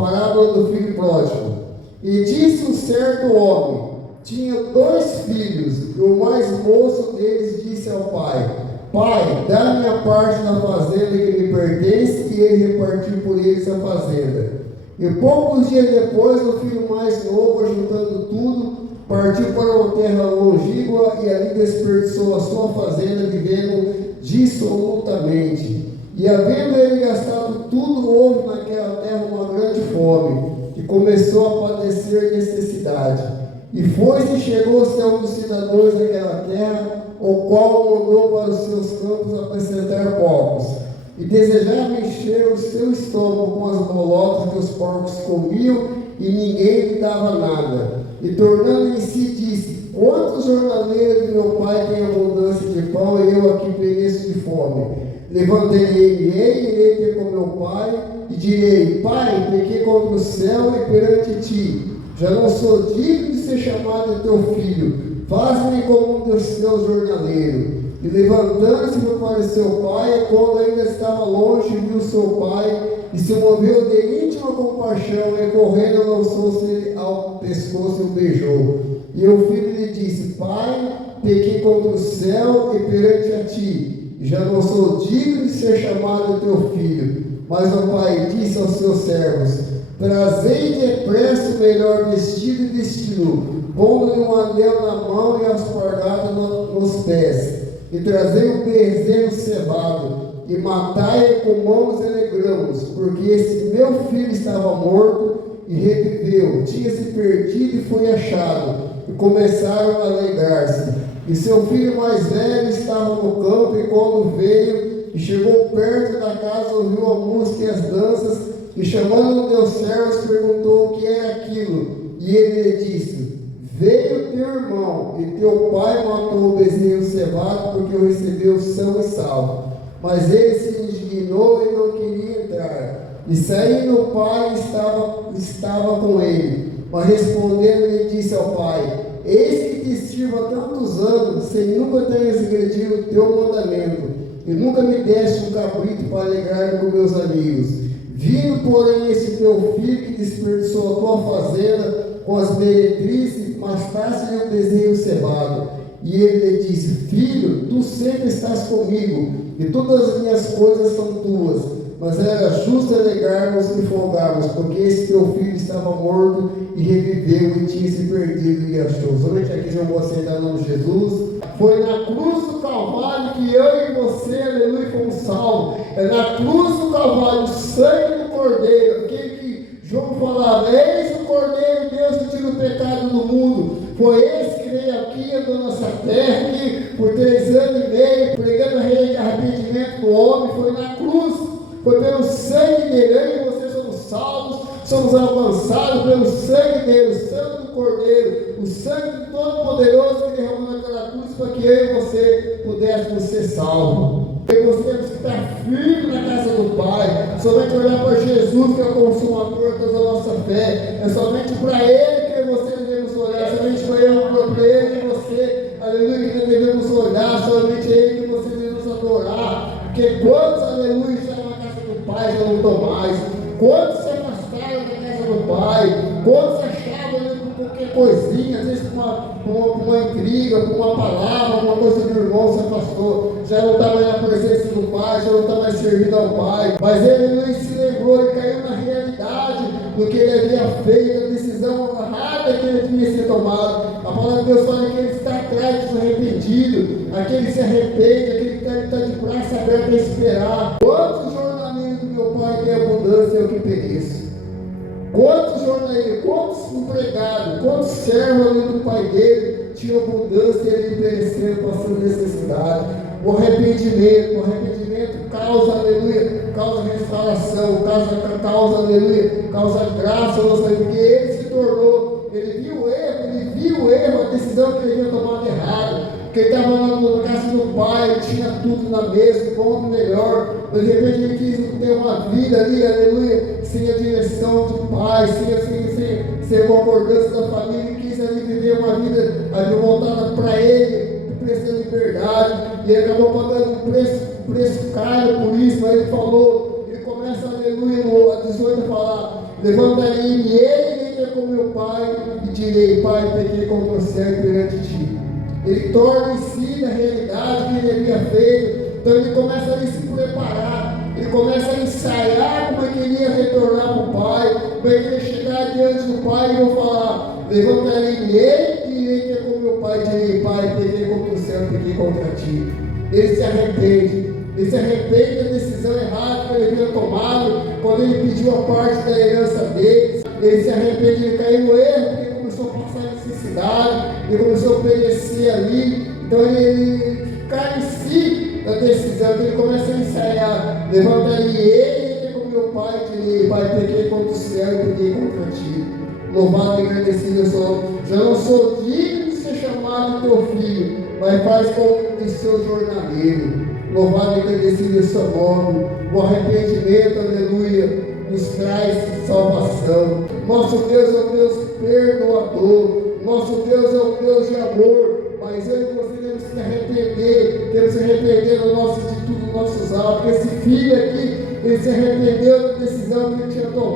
parábola do filho pródigo. E disse um certo homem, tinha 2 filhos, e o mais moço deles disse ao pai: Pai, dá-me a parte da fazenda que me pertence, e ele repartiu por eles a fazenda. E poucos dias depois, o filho mais novo, juntando tudo, partiu para uma terra longínqua e ali desperdiçou a sua fazenda, vivendo dissolutamente. E havendo ele gastado tudo, houve naquela terra uma grande fome, e começou a padecer necessidade. E foi-se e chegou-se a um dos cidadãos daquela terra, o qual mandou para os seus campos acrescentar povos, e desejava encher o seu estômago com as bolotas que os porcos comiam, e ninguém lhe dava nada. E tornando em si, disse: Quantos jornaleiros de meu pai têm abundância de pão, e eu aqui pereço de fome? Levantarei-me, irei ter com meu pai, e direi: Pai, pequei contra o céu e perante ti, já não sou digno de ser chamado de teu filho, faz-me como um dos teus jornaleiros. E levantando-se foi para seu pai, e quando ainda estava longe, viu seu pai, e se moveu de íntima compaixão, e correndo lançou-se ao pescoço e o beijou. E o filho lhe disse: Pai, pequei contra o céu e perante a ti, e já não sou digno de ser chamado teu filho. Mas o pai disse aos seus servos: Trazei depressa o melhor vestido e vesti-lo, pondo-lhe um anel na mão e alpargatas nos pés. E trazei o bezerro cevado, e matai-o com mãos e negramos, porque esse meu filho estava morto e reviveu, tinha-se perdido e foi achado. E começaram a alegrar-se. E seu filho mais velho estava no campo, e quando veio e chegou perto da casa, ouviu a música e as danças, e chamando um dos servos, perguntou o que era aquilo. E ele lhe disse: Veio teu irmão, e teu pai matou o bezerro cevado, porque o recebeu são e salvo. Mas ele se indignou e não queria entrar. E saindo o pai estava com ele. Mas respondendo, ele disse ao pai: Eis que te sirvo há tantos anos, sem nunca ter transgredido o teu mandamento, e nunca me deste um cabrito para alegrar-me com meus amigos. Vindo, porém, esse teu filho que desperdiçou a tua fazenda com as meretrizes, mataste-lhe o bezerro cevado. E ele lhe disse: Filho, tu sempre estás comigo, e todas as minhas coisas são tuas. Mas era justo alegarmos e folgarmos, porque esse teu filho estava morto e reviveu, e tinha se perdido e achou. Somente aqui eu vou aceitar o nome de Jesus. Foi na cruz do Calvário que eu e você, aleluia, fomos salvos. É na cruz do Calvário, o sangue do Cordeiro, aquele que João falava: Eis o Cordeiro de Deus que tira o pecado do mundo. Foi esse que veio aqui, andou nessa terra aqui por 3 anos e meio, pregando arrependimento do homem. Foi na cruz. Foi pelo sangue dele, eu e você somos salvos, somos alcançados pelo sangue dele, o sangue do Cordeiro, o sangue do Todo-Poderoso que derramou naquela cruz para que eu e você pudéssemos ser salvos. E nós temos que estar firme na casa do Pai, somente olhar para Jesus, que é o consumador de toda a nossa fé. É somente para Ele que você devemos olhar, somente para Ele e você, aleluia, que devemos olhar, somente Ele que você devemos adorar. Porque quantos, aleluia, estão na casa do Pai já não estão mais? Quantos se afastaram da casa do Pai? Quantos achavam por qualquer coisinha, às vezes por uma intriga, por uma palavra, uma coisa do irmão se afastou, já não está mais na presença do Pai, já não está mais servindo ao Pai. Mas ele não se lembrou e caiu na realidade do que ele havia feito, a decisão errada que ele tinha se tomado. A palavra de Deus fala que ele está atrás do arrependido, aquele que se arrepende, aquele que está de braço aberto a esperar. Quantos jornaleiros do meu Pai têm abundância, eu que pereço? Quantos jornaleiros, quantos empregados, quantos servos ali do pai dele tinham abundância e ele perecendo, passando necessidade? O arrependimento causa, aleluia, causa restauração, causa, aleluia, causa graça, porque ele se tornou, ele viu o erro, a decisão que ele havia tomado errado. Porque ele estava lá na casa do pai, ele tinha tudo na mesa, ponto melhor. De repente ele quis ter uma vida ali, aleluia, sem a direção do pai, sem a concordância da família, ele quis ali viver uma vida ali voltada para ele, o preço da liberdade, e ele acabou pagando um preço caro por isso. Mas ele falou, ele começa, aleluia, no 18 a falar: Levantarei-me ele com meu pai e direi: Pai, pequei contra o céu e perante ti. Ele torna em si a realidade que ele havia feito. Então ele começa a se preparar, ele começa a ensaiar como é que ele ia retornar para o pai, como é que ele ia chegar diante do pai e vou falar: levantarei-me ele e irei ter com meu pai e direi: Pai, pequei contra o céu e pequei contra ti. Ele se arrepende da decisão errada que ele havia tomado quando ele pediu a parte da herança dele. Ele se arrepende, ele caiu no erro porque começou a passar necessidade, ele começou a obedecer ali. Então ele cai em si da decisão, então ele começa a ensaiar: levantaria ele e com meu pai e direi: Pai, pequei contra o céu e pequei contra ti. Louvado e agradecido eu sou. Já não sou digno de ser chamado teu filho, mas faz como de seu jornaleiro. Louvado e agradecido é o seu nome. O arrependimento, aleluia, nos traz salvação. Nosso Deus é um Deus perdoador. Nosso Deus é um Deus de amor. Mas eu e você temos que se arrepender. Temos que se arrepender da nossa atitude, dos nossos atos. Esse filho aqui, ele se arrependeu da decisão que ele tinha tomado.